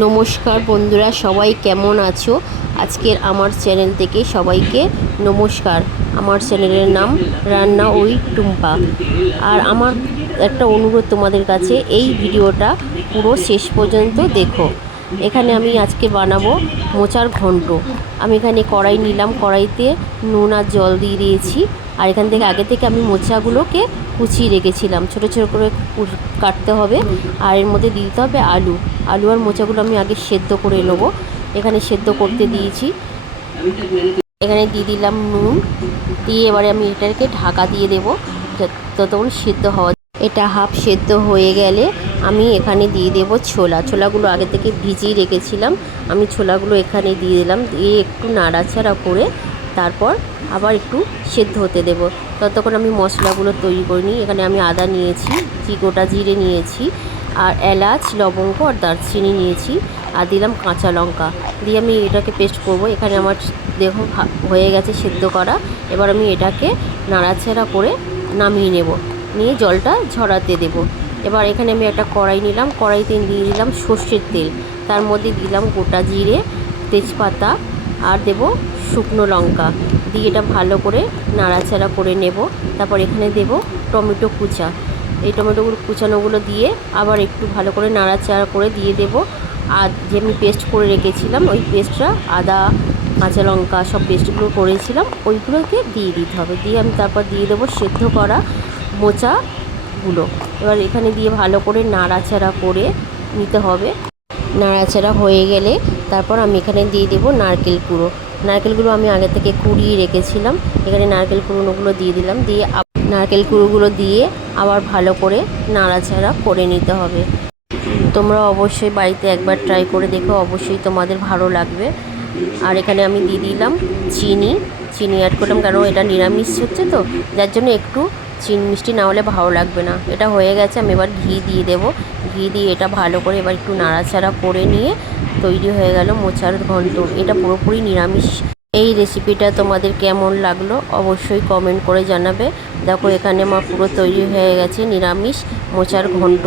নমস্কার বন্ধুরা, সবাই কেমন আছো? আজকের আমার চ্যানেল থেকে সবাইকে নমস্কার। আমার চ্যানেলের নাম রান্না ওই টুম্পা। আর আমার একটা অনুরোধ তোমাদের কাছে, এই ভিডিওটা পুরো শেষ পর্যন্ত দেখো। এখানে আমি আজকে বানাবো মোচার ঘন্ট। আমি এখানে কড়াই নিলাম, কড়াইতে নুন আর জল দিয়ে দিয়েছি। আর এখান থেকে আগে থেকে আমি মোচাগুলোকে কুচিয়ে রেখেছিলাম, ছোটো ছোটো করে কাটতে হবে। আর এর মধ্যে দিতে হবে আলু। আলু আর মোচাগুলো আমি আগে সেদ্ধ করে নেবো। এখানে সেদ্ধ করতে দিয়েছি। এখানে দিয়ে দিলাম নুন, দিয়ে এবারে আমি এটাকে ঢাকা দিয়ে দেবো ততক্ষণ সেদ্ধ হওয়া। এটা হাফ সেদ্ধ হয়ে গেলে আমি এখানে দিয়ে দেবো ছোলাগুলো আগে থেকে ভিজিয়ে রেখেছিলাম। আমি ছোলাগুলো এখানে দিয়ে দিলাম, দিয়ে একটু নাড়াচাড়া করে তারপর আবার একটু সেদ্ধ হতে দেব। ততক্ষণ আমি মশলাগুলো তৈরি করে নিই। এখানে আমি আদা নিয়েছি, গোটা জিরে নিয়েছি, আর এলাচ, লবঙ্গ আর দারচিনি নিয়েছি, আর দিলাম কাঁচা লঙ্কা, দিয়ে আমি এটাকে পেস্ট করব। এখানে আমার দেখো হয়ে গেছে সেদ্ধ করা। এবার আমি এটাকে নাড়াচাড়া করে নামিয়ে নেব, নিয়ে জলটা ঝরাতে দেব। এবার এখানে আমি একটা কড়াই নিলাম, কড়াইতে দিয়ে দিলাম সর্ষের তেল, তার মধ্যে দিলাম গোটা জিরে, তেজপাতা আর দেব শুকনো লঙ্কা, দিয়ে এটা ভালো করে নাড়াচাড়া করে নেব। তারপর এখানে দেব টমেটো কুচা। এই টমেটোগুলো কুচানোগুলো দিয়ে আবার একটু ভালো করে নাড়াচাড়া করে দিয়ে দেব। আর যে আমি পেস্ট করে রেখেছিলাম, ওই পেস্টটা আদা, কাঁচা লঙ্কা সব পেস্টগুলো করেছিলাম, ওইগুলোকে দিয়ে দিতে হবে। দিয়ে আমি তারপর দিয়ে দেবো সেদ্ধ করা মোচাগুলো। এবার এখানে দিয়ে ভালো করে নাড়াচাড়া করে নিতে হবে। নাড়াচাড়া হয়ে গেলে তারপর আমি এখানে দিয়ে দেবো নারকেলগুলো আমি আগে থেকে কুড়িয়ে রেখেছিলাম। এখানে নারকেল কুড়োগুলো দিয়ে দিলাম, দিয়ে নারকেল কুড়োগুলো দিয়ে আবার ভালো করে নাড়াচাড়া করে নিতে হবে। তোমরা অবশ্যই বাড়িতে একবার ট্রাই করে দেখো, অবশ্যই তোমাদের ভালো লাগবে। আর এখানে আমি দিয়ে দিলাম চিনি অ্যাড করলাম, কারণ এটা নিরামিষ হচ্ছে তো, যার জন্য একটু চিনি মিষ্টি না হলে ভালো লাগবে না। এটা হয়ে গেছে, আমি এবার ঘি দিয়ে দেবো। ঘি দিয়ে এটা ভালো করে এবার একটু নাড়াচাড়া করে নিয়ে তৈরি হয়ে গেল মোচার ঘন্ট। এটা পুরোপুরি নিরামিষ। এই রেসিপিটা তোমাদের কেমন লাগলো অবশ্যই কমেন্ট করে জানাবে। দেখো এখানে আমার পুরো তৈরি হয়ে গেছে নিরামিষ মোচার ঘন্ট।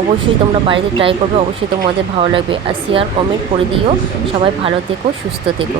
অবশ্যই তোমরা বাড়িতে ট্রাই করবে, অবশ্যই তোমাদের ভালো লাগবে। আর শেয়ার কমেন্ট করে দিও। সবাই ভালো থেকো, সুস্থ থেকো।